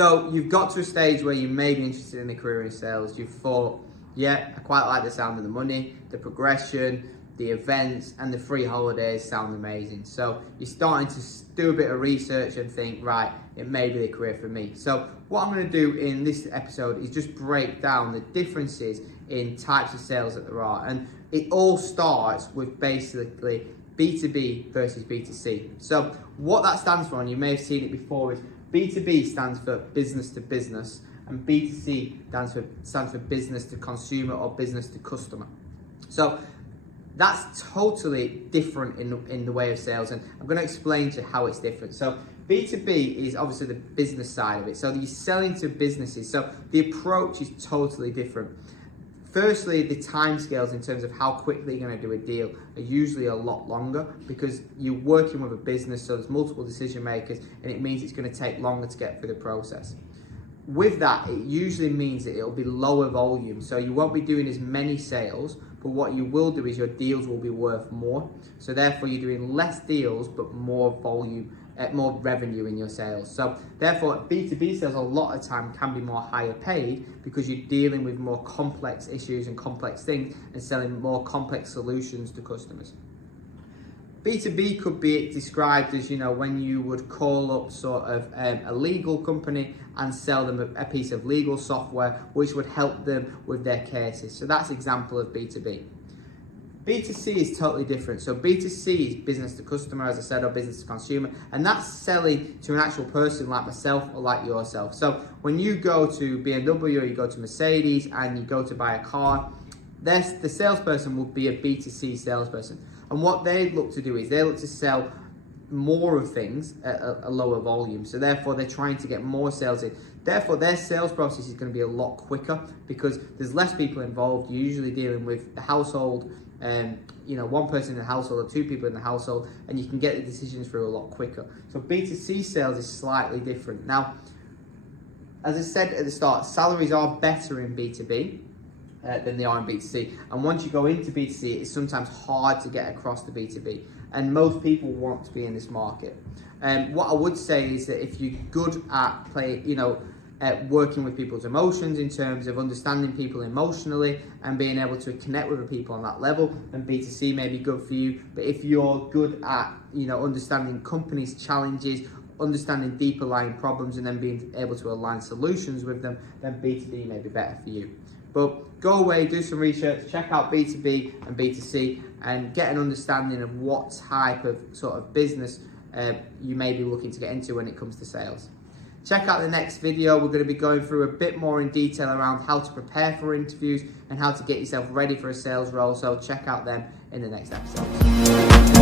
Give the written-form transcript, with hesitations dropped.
So you've got to a stage where you may be interested in a career in sales. You've thought, yeah, I quite like the sound of the money, the progression, the events, and the free holidays sound amazing. So you're starting to do a bit of research and think, right, it may be the career for me. So what I'm going to do in this episode is just break down the differences in types of sales that there are. And it all starts with basically B2B versus B2C. So what that stands for, and you may have seen it before, is B2B stands for business to business, and B2C stands for business to consumer or business to customer. So that's totally different in the way of sales, and I'm going to explain to you how it's different. So B2B is obviously the business side of it. So you're selling to businesses. So the approach is totally different. Firstly, the timescales in terms of how quickly you're going to do a deal are usually a lot longer because you're working with a business, so there's multiple decision makers, and it means it's going to take longer to get through the process. With that, it usually means that it'll be lower volume, so you won't be doing as many sales, but what you will do is your deals will be worth more. So therefore, you're doing less deals, but more volume, more revenue in your sales. So therefore, B2B sales a lot of time can be more higher paid because you're dealing with more complex issues and complex things and selling more complex solutions to customers. B2B could be described as, when you would call up sort of a legal company and sell them a piece of legal software which would help them with their cases. So that's an example of B2B. B2C is totally different. So B2C is business to customer, as I said, or business to consumer, and that's selling to an actual person like myself or like yourself. So when you go to BMW or you go to Mercedes and you go to buy a car, the salesperson will be a B2C salesperson. And what they look to do is they look to sell more of things at a lower volume. So therefore, they're trying to get more sales in. Therefore, their sales process is going to be a lot quicker because there's less people involved. You're usually dealing with the household, one person in the household or two people in the household, and you can get the decisions through a lot quicker. So B2C sales is slightly different. Now, as I said at the start, salaries are better in B2B. Than they are in B2C. And once you go into B2C, it's sometimes hard to get across to B2B. And most people want to be in this market. What I would say is that if you're good at working with people's emotions in terms of understanding people emotionally and being able to connect with the people on that level, then B2C may be good for you. But if you're good at, understanding companies' challenges, understanding deeper lying problems, and then being able to align solutions with them, then B2B may be better for you. But go away, do some research, check out B2B and B2C, and get an understanding of what type of sort of business you may be looking to get into when it comes to sales. Check out the next video. We're going to be going through a bit more in detail around how to prepare for interviews and how to get yourself ready for a sales role. So check out them in the next episode.